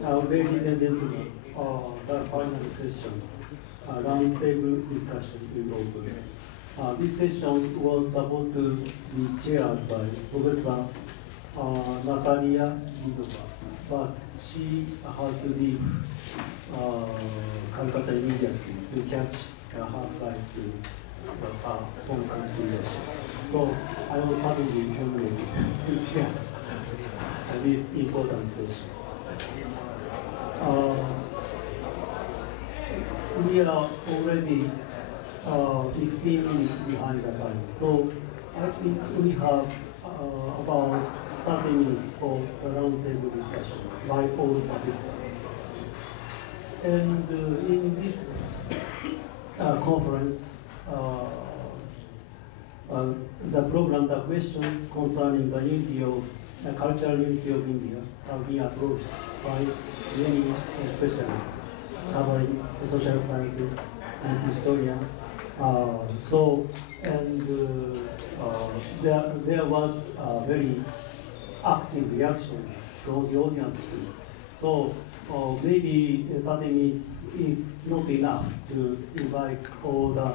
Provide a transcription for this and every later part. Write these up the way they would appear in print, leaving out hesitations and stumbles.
Ladies and gentlemen, the final question, roundtable discussion will open. This session was supposed to be chaired by Professor Natalia Lidova, but she has to leave Calcutta immediately to catch her flight to her home country. So I was suddenly honored to chair this important session. We are already 15 minutes behind the time, so I think we have about 30 minutes for the roundtable discussion by all participants. And in this conference, the program, the questions concerning the unity of cultural unity of India have been approached by many specialists covering social sciences and historians. There was a very active reaction from the audience too. So maybe 30 minutes is not enough to invite all the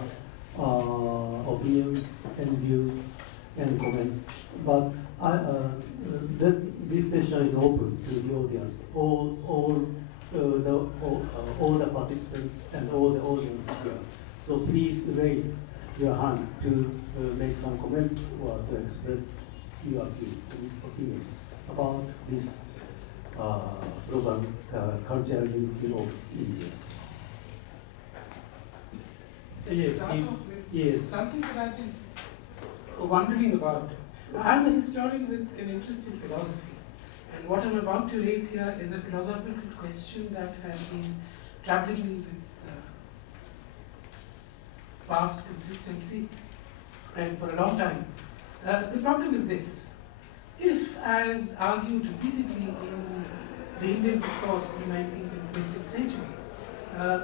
opinions and views and comments. But this session is open to the audience, all the participants and all the audience here. So please raise your hands to make some comments or to express your opinion about this program, Cultural Unity of India. Yes, please. Yes. Something that I've been wondering about. I'm a historian with an interest in philosophy. And what I'm about to raise here is a philosophical question that has been troubling me with past consistency and for a long time. The problem is this. If, as argued repeatedly in the Indian discourse in the 19th and 20th century,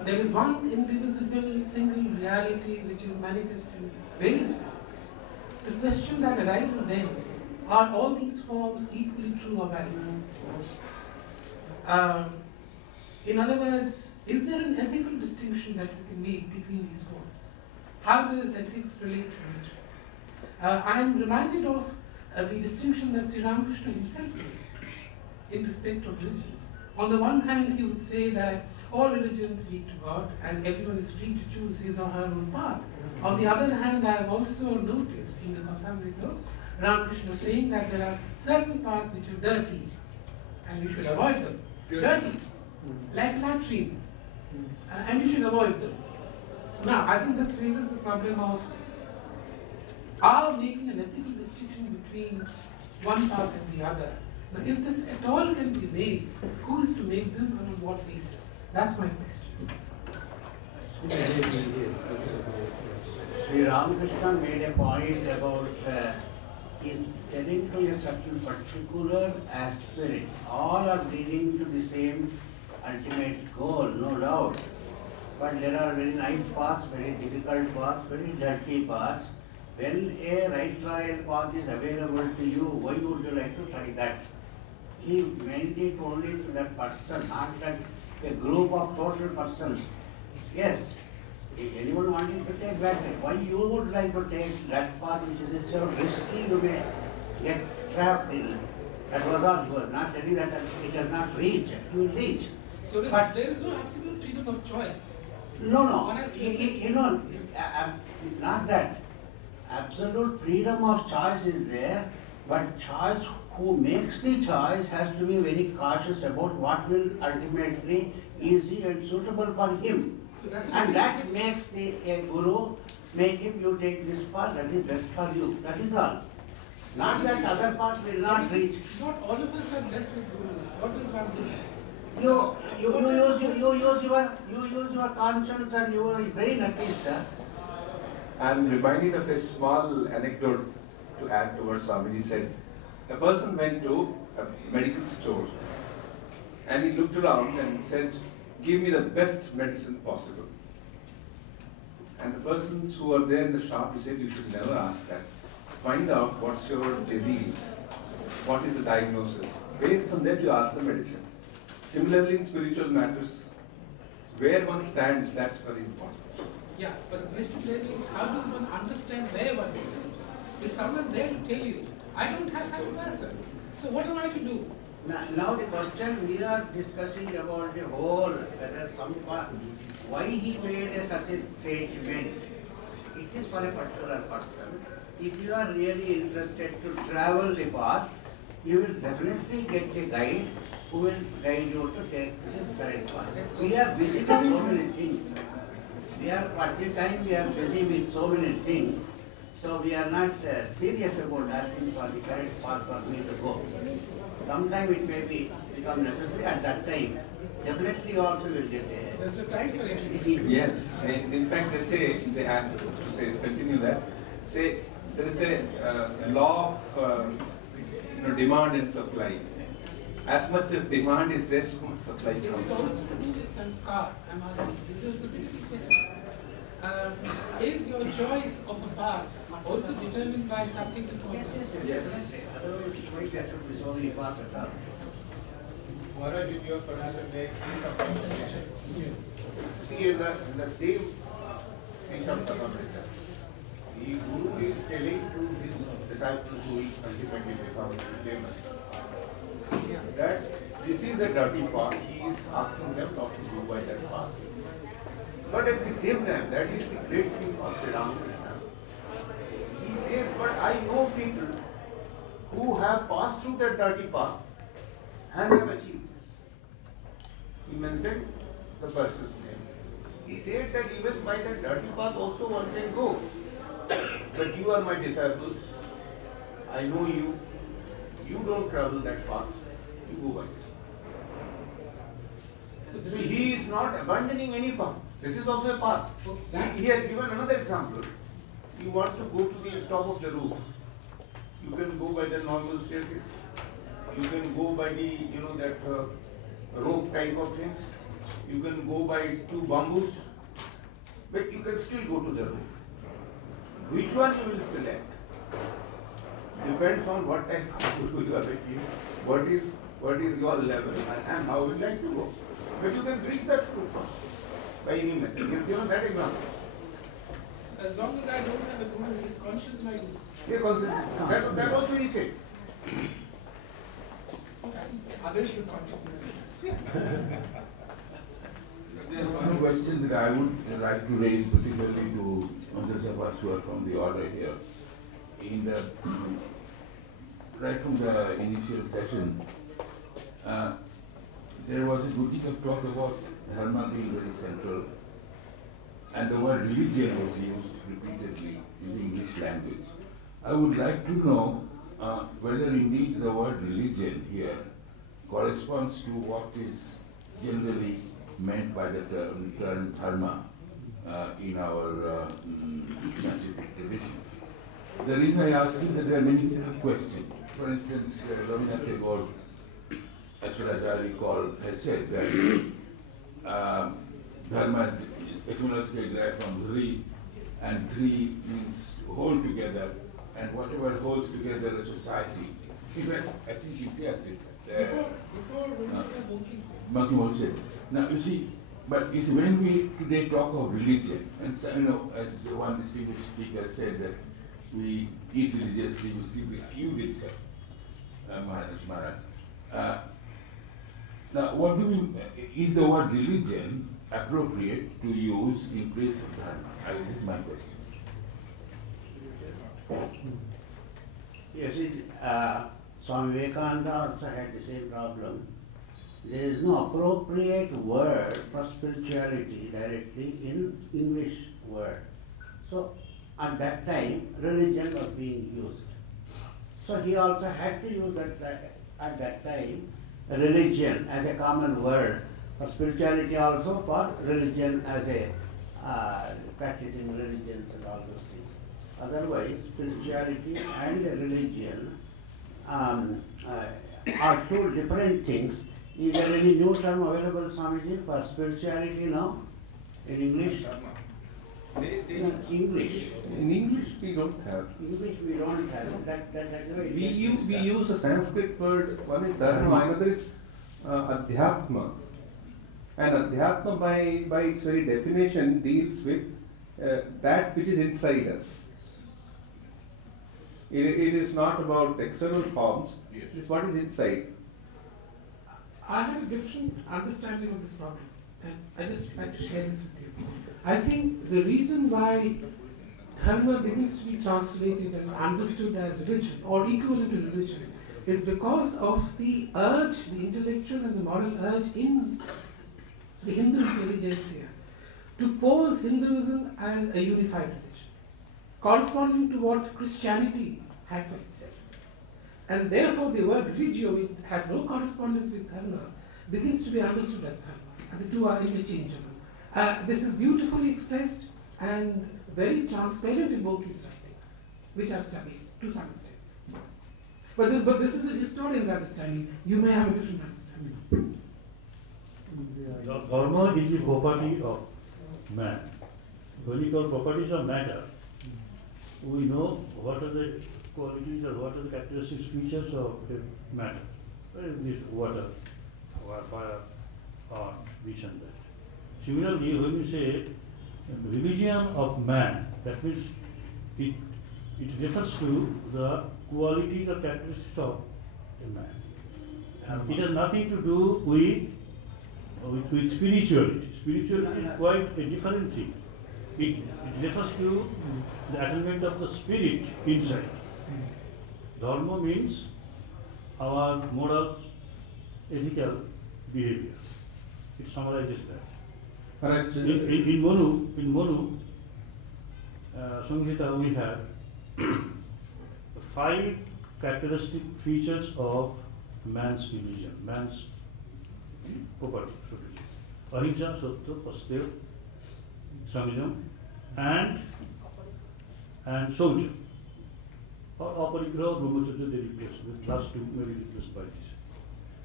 there is one indivisible single reality which is manifest in various forms, the question that arises then, are all these forms equally true or valid? In other words, is there an ethical distinction that we can make between these forms? How does ethics relate to religion? I am reminded of the distinction that Sri Ramakrishna himself made in respect of religions. On the one hand, he would say that all religions lead to God and everyone is free to choose his or her own path. On the other hand, I have also noticed in the Gautamrita, Ramakrishna saying that there are certain paths which are dirty and you should avoid them. Dirty, like latrine, and you should avoid them. Now, I think this raises the problem of our making an ethical distinction between one path and the other. Now, if this at all can be made, who is to make them and on what basis? That's my question. Sri Ramakrishna made a point about is telling to a certain particular aspirant. All are leading to the same ultimate goal, no doubt. But there are very nice paths, very difficult paths, very dirty paths. When a right trial path is available to you, why would you like to try that? He meant it only to that person, not that a group of total persons. Yes, if anyone wanting to take that, why you would like to take that path which is so risky, you may get trapped in. That was all. He was not telling that it does not reach. You will reach. So but there is no absolute freedom of choice. No. Not that. Absolute freedom of choice is there, but choice, who makes the choice has to be very cautious about what will ultimately easy and suitable for him. So and that makes a guru make him, you take this path, that is best for you. That is all. Not that other path will not reach. Not all of us are blessed with gurus. What does one do? You use your conscience and your brain at least. I'm reminded of a small anecdote to add to what Swamiji said. A person went to a medical store and he looked around and said, "Give me the best medicine possible." And the persons who were there in the shop, he said, "You should never ask that. Find out what's your disease, what is the diagnosis. Based on that, you ask the medicine." Similarly, in spiritual matters, where one stands, that's very important. Yeah, but the question then is, how does one understand where one stands? Is someone there to tell you, I don't have such a person, so what am I to do? Now the question we are discussing about the whole, whether some part, why he made such a statement. It is for a particular person. If you are really interested to travel the path, you will definitely get a guide who will guide you to take the correct path. We are busy with so many things. At the time we are busy with so many things, so we are not serious about asking for the correct path for me to go. Sometimes it may become necessary at that time. Definitely also will get a... There's a time for everything. Yes, in fact they say, they have to say, continue that, say there is a law of demand and supply. As much of demand is there, so much supply Is comes. it also to do with sanskar? I'm asking, this is a very big question. Is your choice of a path also determined by something to do with sanskar? Yes. Otherwise, why there should be so many paths at all? Maharaj, if your permission, may some information. See, in the same piece of Tamamrita, the Guru is telling to his disciples who will ultimately become famous that this is a dirty path. He is asking them not to go by that path. But at the same time, that is the great thing of Sri Ramakrishna. He says, but I know people who have passed through that dirty path and have achieved this. He mentioned the person's name. He said that even by that dirty path also one can go. But you are my disciples. I know you. You don't travel that path. You go by this. So he is not abandoning any path. This is also a path. He has given another example. You want to go to the top of the roof. You can go by the normal staircase. You can go by the, that rope type of things. You can go by 2 bamboos. But you can still go to the roof. Which one you will select? Depends on what type of guru you are achieving, what is your level and how you like to go. But you can reach that roof by any method. He has given that example. So as long as I don't have a guru, his conscience my guru. Yeah, conscience. That also he said. Others should contribute. There are one question that I would like to raise, particularly to others of us who are from the order here. Right from the initial session, there was a good deal of talk about dharma being very central, and the word religion was used repeatedly in the English language. I would like to know whether indeed the word religion here corresponds to what is generally meant by the term dharma in our Sanskrit tradition. The reason I ask is that there are many questions. For instance, Rabindranath Tagore, as far as I recall, has said that dharma is etymologically derived from dhri, and dhri means to hold together, and whatever holds together a society. In fact, I think he asked it. Before Monkey Mold said. Now you see, but it's when we today talk of religion, and so, as one distinguished speaker said that we eat religiously, we sleep religiously. You did say, Maharaj. Now, what do we, is the word religion appropriate to use in place of dharma? This is my question. Yes, Swami Vivekananda also had the same problem. There is no appropriate word for spirituality directly in English word. So at that time, religion was being used. So he also had to use that at that time religion as a common word for spirituality, also for religion as a practicing religions and all those things. Otherwise, spirituality and religion are two different things. Is there any new term available, Swamiji, for spirituality now? In English? English. In English we don't have. English we don't have. That's why We use a Sanskrit word, one is dharma, another is Adhyatma. And Adhyatma, by its very definition, deals with that which is inside us. It is not about external forms, Yes. it is what is inside. I have a different understanding of this problem, and I just like to share this with you. I think the reason why dharma begins to be translated and understood as religion or equivalent to religion is because of the urge, the intellectual and the moral urge in the Hindu intelligentsia to pose Hinduism as a unified religion, corresponding to what Christianity had for itself. And therefore the word religio, which has no correspondence with dharma, begins to be understood as dharma, and the two are interchangeable. This is beautifully expressed and very transparent in Boki's writings, which I've studied to some extent. But this is a historian's understanding. You may have a different understanding. Dharma is the property of man. When you call properties of matter, we know what are the qualities or what are the characteristics, features of a matter. This water, fire, or this and that. Similarly, when you say religion of man, that means it refers to the qualities or characteristics of a man. It has nothing to do with spirituality. Spirituality is quite a different thing. It refers to the attainment of the spirit inside. Dharma means our moral, ethical behavior. It summarizes that. Correct. In Manu Samhita, we have 5 characteristic features of man's religion, man's property, so to say. Ahimsa, Satya, Pastev, Samyam, and Shaucha. Or Aparigraha, Brahmacharya, they replace. The last 2 may be replaced by this.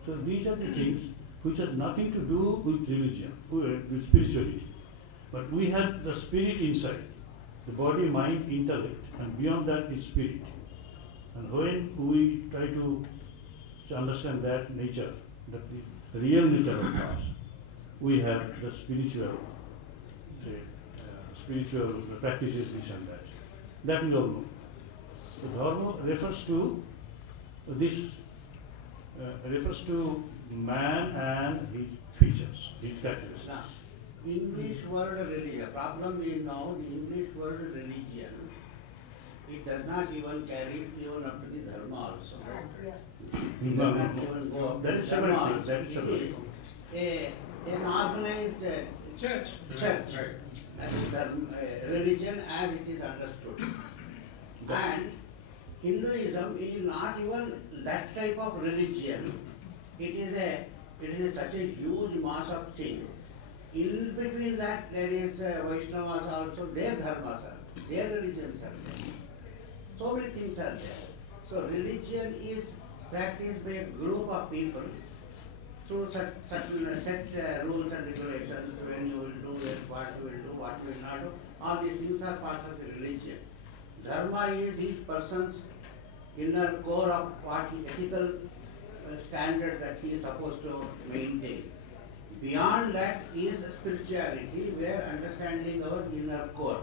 So these are the things which have nothing to do with religion, with spirituality. But we have the spirit inside, the body, mind, intellect, and beyond that is spirit. And when we try to understand that nature, the real nature of us, we have the spiritual practices, this and that. That we all know. So dharma refers to this, refers to man and his features, his characteristics. Now, English word religion, problem is now the English word religion, it does not even carry even up to the dharma also. It does not even go up to That is dharma separate thing, also. that is separate It thing. is an organized Church. church. That is religion as it is understood. And Hinduism is not even that type of religion. It is such a huge mass of things. In between that there is Vaishnavas also, their dharmas are, their religions are there. So many things are there. So religion is practiced by a group of people through certain set rules and regulations, when you will do this, what you will do, what you will not do. All these things are part of the religion. Dharma is each person's inner core of what ethical standards that he is supposed to maintain. Beyond that is spirituality, where understanding our inner core.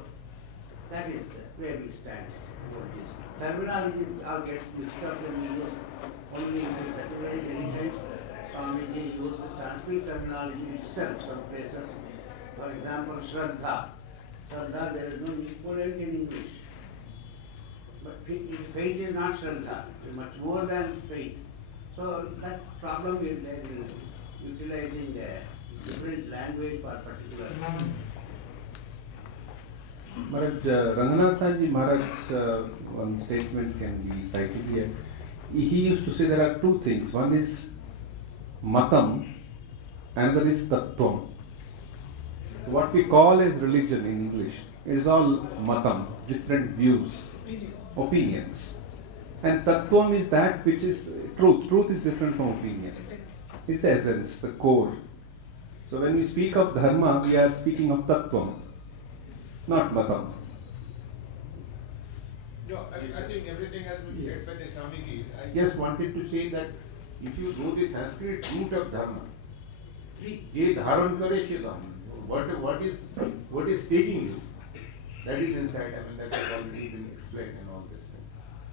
That is where we stand. Terminologies all get mixed up when we use only English. That is why many times Swamiji used Sanskrit terminology itself some places. For example, Shraddha. Shraddha, there is no equivalent in English. But faith is not Shraddha, it is much more than faith. So that problem is there in utilizing different language for particular. Maharaj, Ranganathanji Maharaj's one statement can be cited here. He used to say there are 2 things. One is matam, another is tattvam. What we call as religion in English, it is all matam, different views, opinions. And tattvam is that which is truth. Truth is different from opinion. It's the essence, the core. So when we speak of dharma, we are speaking of tattvam, not matam. No, I think everything has been said by the Swamiji. I just wanted to say that if you know the Sanskrit root of dharma, Three. je dharan kare she dharma. What is taking you? That is inside. I mean, that has already been explained in all this thing.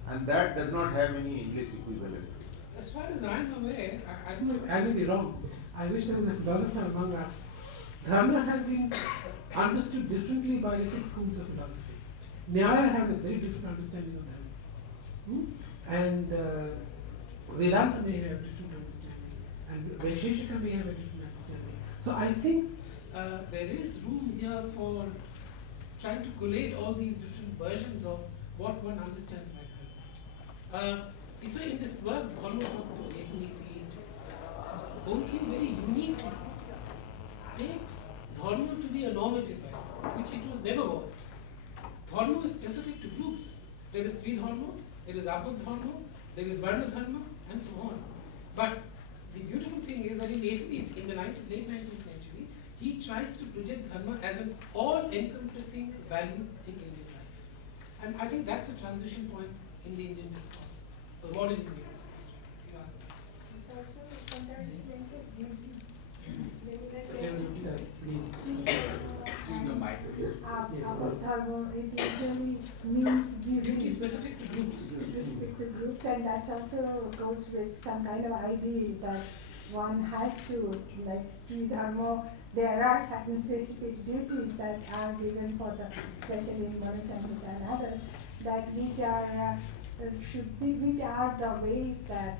And that does not have any English equivalent. As far as I'm aware, I don't know, I may be wrong. I wish there was a philosopher among us. Dharma has been understood differently by the 6 schools of philosophy. Nyaya has a very different understanding of dharma. And Vedanta may have a different understanding. And Vaisheshika may have a different understanding. So I think there is room here for trying to collate all these different versions of what one understands by dharma. So in this work, Dharma Bhakto 1888, Bonkin very uniquely takes dharma to be a normative value, which it never was. Dharma is specific to groups. There is three dharma, there is abad dharma, there is varna dharma, and so on. But the beautiful thing is that in the late 19th century, he tries to project dharma as an all-encompassing value in Indian life. And I think that's a transition point in the Indian discourse, the modern Indian discourse. It's also sometimes linked with duty. Dharma, it usually means Duty specific to groups. Specific to groups, and that also goes with some kind of idea that one has to, like Sri Dharma, there are certain specific duties that are given for the, especially in Manachandra and others, that which are which are the ways that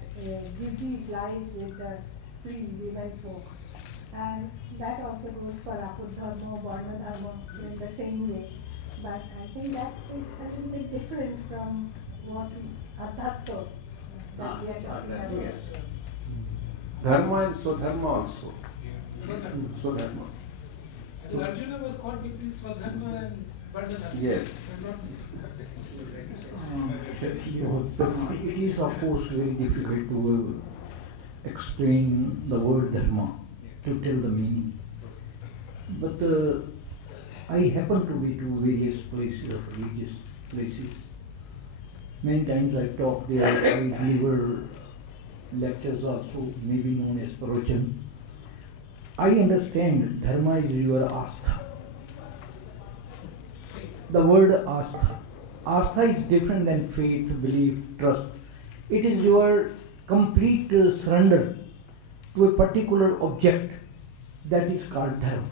duties lies with the Sri women folk. And that also goes for Apud Dharma, Varna Dharma in the same way. But I think that is a little bit different from what Adhatto that we are talking about. Yes. Dharma and Swadharma also. Swadharma. I think Arjuna was caught between Swadharma and Varna Dharma. Yes. If I'm not mistaken. It is of course very difficult to explain the word dharma, to tell the meaning. But I happen to be to various places of religious places. Many times I talk there, I deliver lectures also, maybe known as pravachan. I understand dharma is your astha. The word astha. Astha is different than faith, belief, trust. It is your complete surrender to a particular object that is called dharma.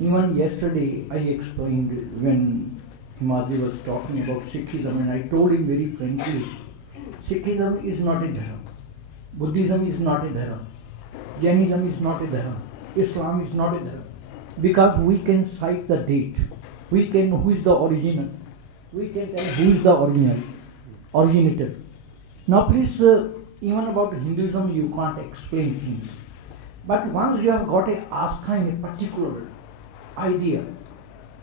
Even yesterday I explained when Himadri was talking about Sikhism, and I told him very frankly, Sikhism is not a dharma, Buddhism is not a dharma, Jainism is not a dharma, Islam is not a dharma. Because we can cite the date, we can who is the original, we can tell who is the originator. Now please, even about Hinduism you can't explain things. But once you have got a astha in a particular idea,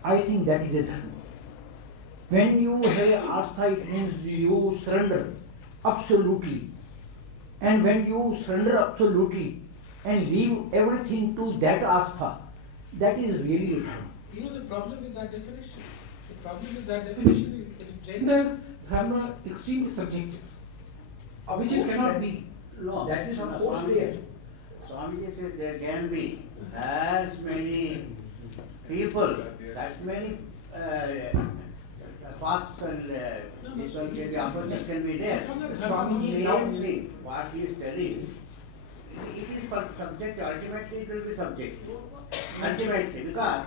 I think that is a dharma. When you have a astha, it means you surrender absolutely. And when you surrender absolutely and leave everything to that astha, that is really a dharma. You know the problem with that definition? The problem with that definition is it renders dharma extremely subjective, which it cannot be. No, That is of no, course Swamiji- there. Swamiji says there can be as many people, that many paths and this one can be, approaches can be there. It's not that dharma Same means- thing, what he is telling, it is for subject, ultimately it will be subject. Ultimately, because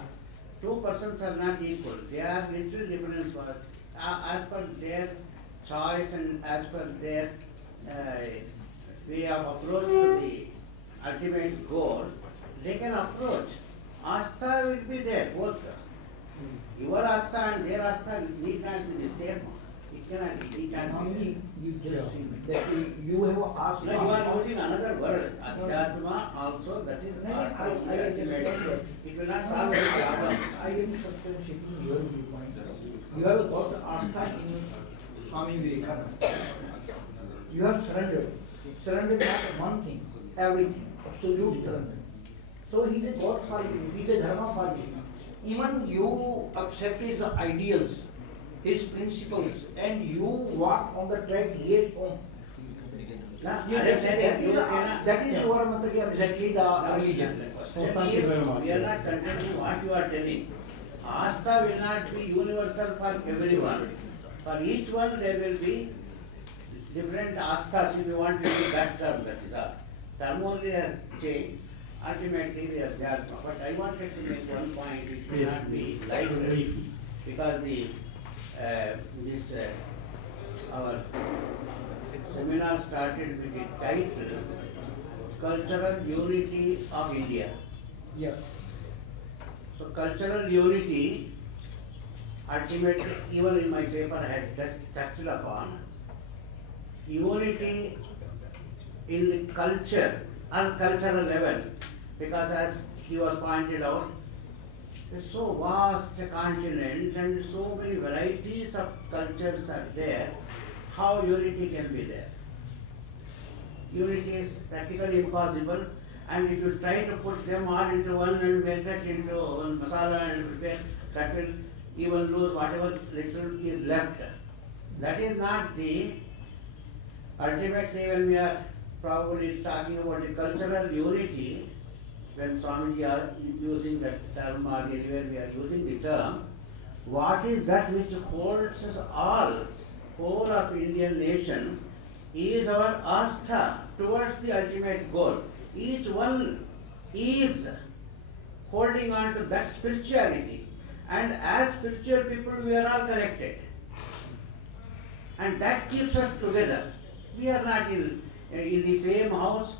two persons are not equal, they are little different for, as per their choice and as per their way of approach to the ultimate goal, they can approach. Astha will be there, both. Your astha and their astha need not be the same. It cannot be, it can't be. Only you just see that you have asked. No, you are using another word, Adhyatma also, that is No, not I understand that. It will not solve the problem. I am substantiating your viewpoint. You have got astha in Swami Vivekananda. You have surrendered. Surrendered not one thing, everything, absolute surrender. So he is a God for you, he is a dharma for you. Even you accept his ideals, his principles, and you walk on the track he has shown. I am saying you cannot. That is your exactly the religion. We are not contending what you are telling. Astha will not be universal for everyone. For each one there will be different asthas, if you want to use that term, that is all. Term only has changed. Ultimately they are, but I wanted to make one point, it may not be like because our seminar started with the title Cultural Unity of India. Yeah. So cultural unity, ultimately, even in my paper I had touched upon, unity in the culture or cultural level, because as he was pointed out, it's so vast a continent and so many varieties of cultures are there, how unity can be there? Unity is practically impossible, and if you try to put them all into one and make that into one masala and prepare, that will even lose whatever little is left. That is not the, ultimately when we are probably talking about the cultural unity, when Swamiji are using that term or anywhere we are using the term, what is that which holds us all, whole of Indian nation, is our astha towards the ultimate goal. Each one is holding on to that spirituality, and as spiritual people we are all connected, and that keeps us together. We are not in the same house.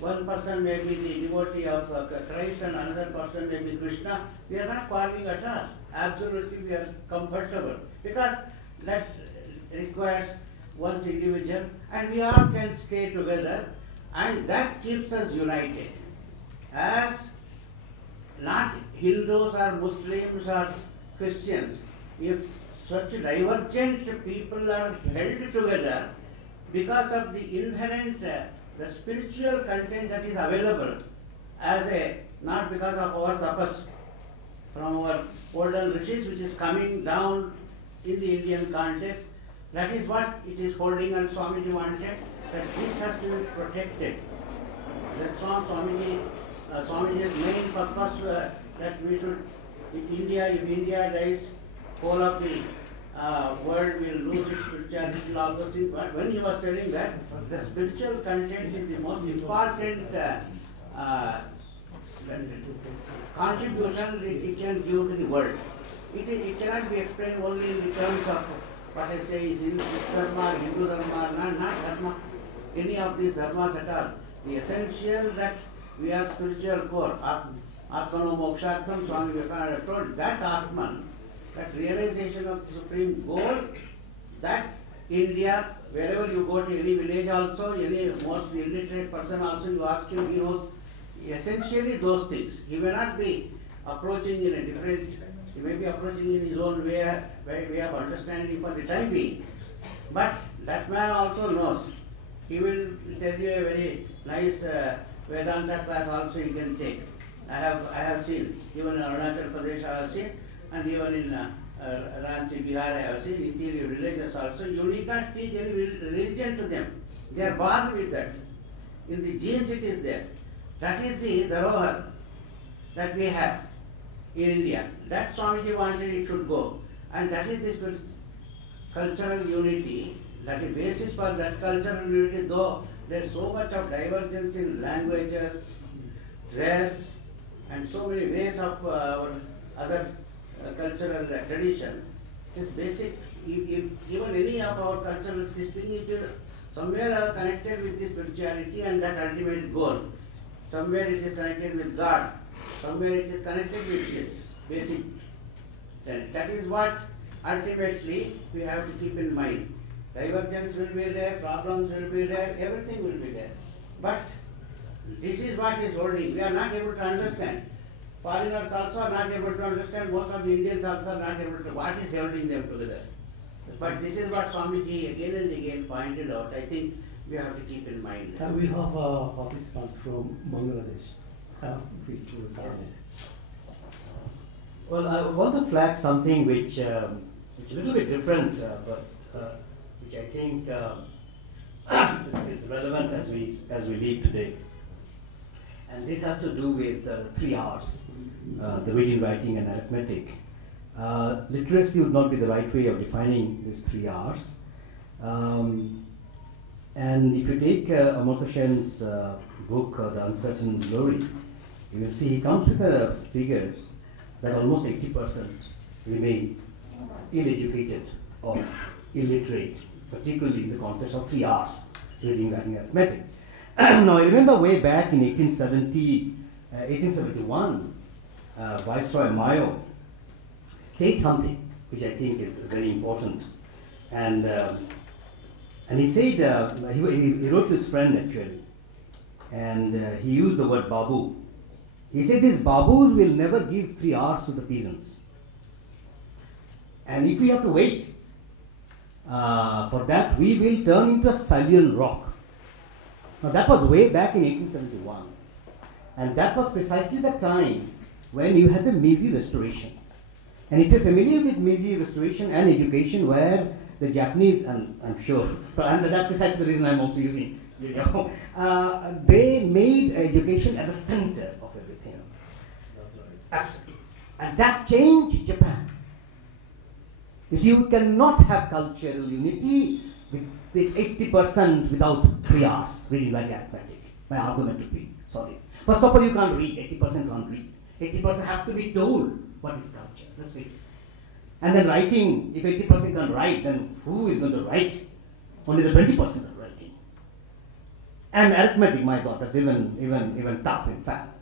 One person may be the devotee of Christ and another person may be Krishna. We are not quarreling at all. Absolutely we are comfortable, because that requires one's individual, and we all can stay together, and that keeps us united. As not Hindus or Muslims or Christians, if such divergent people are held together because of the inherent the spiritual content that is available as a, not because of our tapas from our older rishis which is coming down in the Indian context, that is what it is holding, and Swamiji wanted that this has to be protected. That's why Swamiji's main purpose that we should, if India dies, whole of the world will lose its spirituality, all those things. But when he was telling that, the spiritual content is the most important contribution it can give to the world. It cannot be explained only in the terms of what I say is in dharma, Hindu dharma, not dharma, any of these dharmas at all. The essential that we are spiritual core, Atmano Mokshartham, Swami Vivekananda told that Atman, that realization of the supreme goal, that India, wherever you go to any village also, any most illiterate person also, you ask him, he knows essentially those things. He may not be approaching in a different, he may be approaching in his own way of understanding for the time being. But that man also knows. He will tell you a very nice Vedanta class also he can take. I have seen, even in Arunachal Pradesh I have seen, and even in Ranchi, Bihar I have seen, interior villages also. You need not teach any religion to them. They are born with that. In the genes it is there. That is the dharohar that we have in India. That Swamiji wanted it should go. And that is this cultural unity, that is basis for that cultural unity, though there is so much of divergence in languages, dress, and so many ways of our other cultural tradition. It is basic. Even any of our cultural system, it is somewhere connected with the spirituality and that ultimate goal. Somewhere it is connected with God. Somewhere it is connected with this basic. That is what ultimately we have to keep in mind. Divergence will be there, problems will be there, everything will be there. But this is what is holding. We are not able to understand. Foreigners also are not able to understand. Most of the Indians also are not able to. What is holding them together? But this is what Swamiji again and again pointed out. I think we have to keep in mind. We have a participant from Bangladesh. Please do start. Well, I want to flag something which is a little bit different, but which I think is relevant as we live today. And this has to do with 3 R's, the reading, writing, and arithmetic. Literacy would not be the right way of defining these 3 R's. And if you take Amartya Sen's book, The Uncertain Glory, you will see he comes with a figure that almost 80% remain ill-educated or illiterate, particularly in the context of 3 R's, reading, writing, arithmetic. Now, I remember way back in 1871, Viceroy Mayo said something which I think is very important. And he said, he wrote to his friend actually, and he used the word babu. He said, these babus will never give 3 R's to the peasants. And if we have to wait for that, we will turn into a Salian rock. Now that was way back in 1871. And that was precisely the time when you had the Meiji Restoration. And if you're familiar with Meiji Restoration and education, where the Japanese, and I'm sure, and that's precisely the reason I'm also using, they made education at the center of everything. That's right. Absolutely. And that changed Japan. You see, you cannot have cultural unity with 80% without 3 R's, reading, writing, arithmetic. My argument would be solid. First of all, you can't read, 80% can't read. 80% have to be told what is culture, let's face it. And then writing, if 80% can't write, then who is going to write? Only the 20% are writing. And arithmetic, my God, that's even tough, in fact.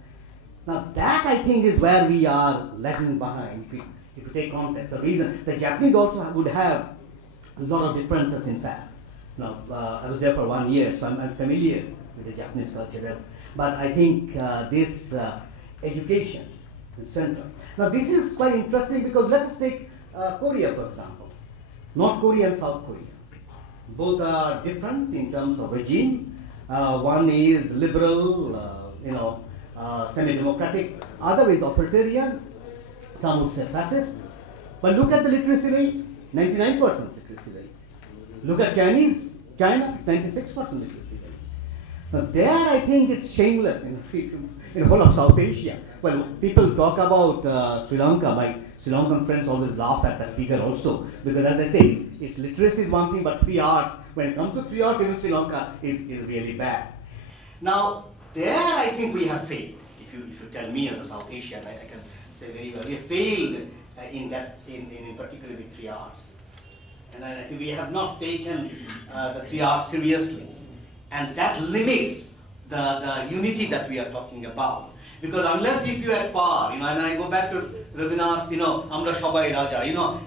Now that, I think, is where we are lagging behind. If you take context, the reason, the Japanese also would have a lot of differences, in fact. Now, I was there for 1 year, so I'm familiar with the Japanese culture there. But I think this education is central. Now, this is quite interesting because let us take Korea, for example. North Korea and South Korea. Both are different in terms of regime. One is liberal, semi-democratic. Other is authoritarian. Some would say fascist. But look at the literacy rate, 99% literacy rate. Look at China, 96% literacy rate. Now there, I think it's shameless in whole of South Asia. Well, people talk about Sri Lanka. My Sri Lankan friends always laugh at that figure also, because as I say, it's literacy is one thing, but 3 R's, when it comes to 3 R's, even Sri Lanka is really bad. Now, there I think we have failed. If you tell me as a South Asian, I can say very well, we have failed in particular with 3 R's. And I think we have not taken the 3 R's seriously. And that limits the unity that we are talking about. Because unless if you're at par, and I go back to Rabindranath's, Amra Shabai Raja,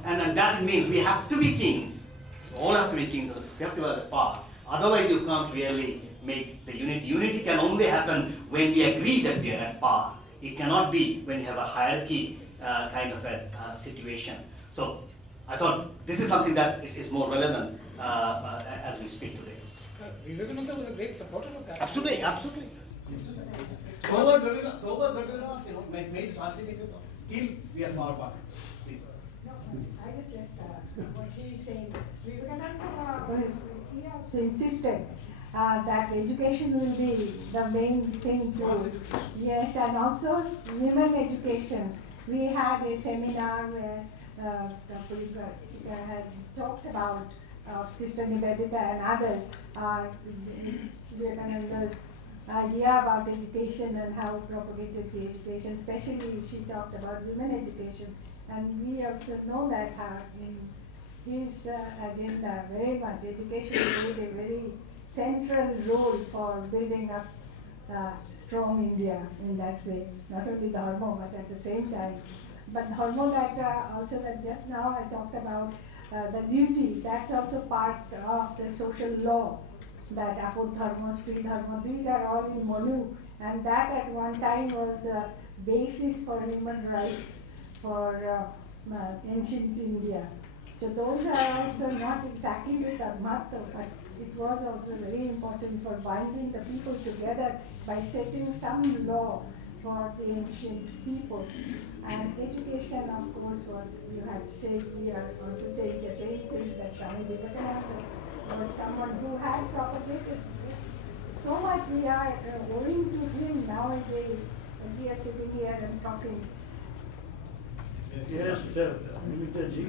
and that means we have to be kings. We all have to be kings. We have to be at par. Otherwise, you can't really make the unity. Unity can only happen when we agree that we are at par. It cannot be when you have a hierarchy kind of a situation. So I thought this is something that is more relevant as we speak today. Vivekananda was a great supporter of that. Absolutely, absolutely. So was Rabindranath, made this argument. Still, we are far apart. Please. No, I was just what he is saying. Vivekananda, he also insisted that education will be the main thing to. Yes, and also women education. We had a seminar where had talked about Sister Nivedita and others, Vivekananda's idea about education and how propagated the education, especially she talked about women education. And we also know that in his agenda very much, education played a very central role for building up strong India in that way, not only Dharma, but at the same time. But Dharma that also that just now I talked about the duty, that's also part of the social law, that Apod Dharma, Sri Dharma, these are all in Manu, and that at one time was the basis for human rights for ancient India. So those are also not exactly with Dharmata, but it was also very important for binding the people together by setting some law for the ancient people. And education, of course, what you have said, we are also saying the same thing that Swami Vivekananda was someone who had propagated so much we are owing to him nowadays, and we are sitting here and talking. Yes, Nimitaji.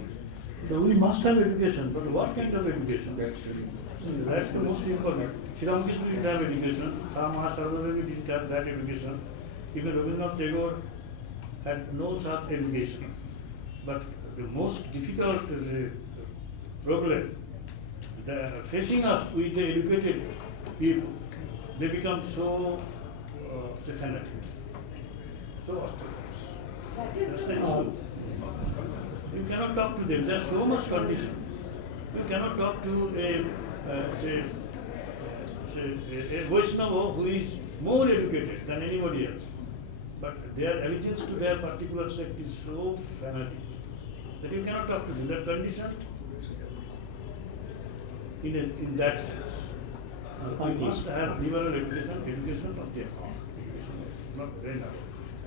So we must have education, but what kind of education? That's the most important. Sri Ramakrishna didn't have education, Maha Sarvadevani didn't have that education, even Rabindranath Tagore had no such education. But the most difficult problem facing us with the educated people, they become so fanatic, so orthodox. That's the issue. You cannot talk to them. There's so much condition. You cannot talk to a Vaishnava who is more educated than anybody else. But their allegiance to their particular sect is so fanatic that you cannot talk to them. That condition in that sense. You must have liberal education of their own. Not very narrow.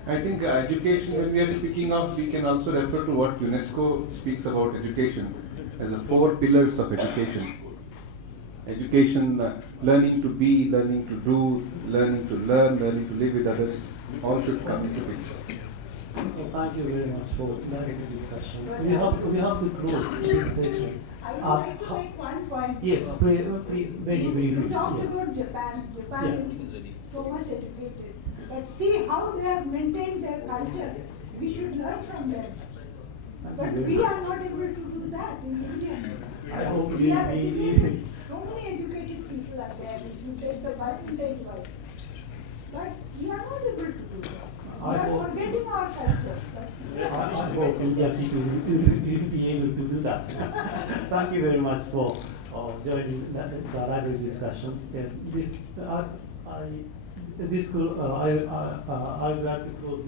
I think education, when we are speaking of, we can also refer to what UNESCO speaks about education as the 4 pillars of education. Education, learning to be, learning to do, learning to learn, learning to live with others, all should come into picture. Well, thank you very much for that discussion. We have to close this session. I would like to make one point. Yes, please, very You briefly. talked Yes. about Japan. Japan Yeah. is so much educated. But see how they have maintained their culture. We should learn from them. But we are not able to do that in India. I hope We are educated. So many educated people are there. If you take the percentage wise. But we are not able to do that. We I are hope- forgetting our culture. I hope India people will be able to do that. Thank you very much for joining the library discussion. This could I would like to close.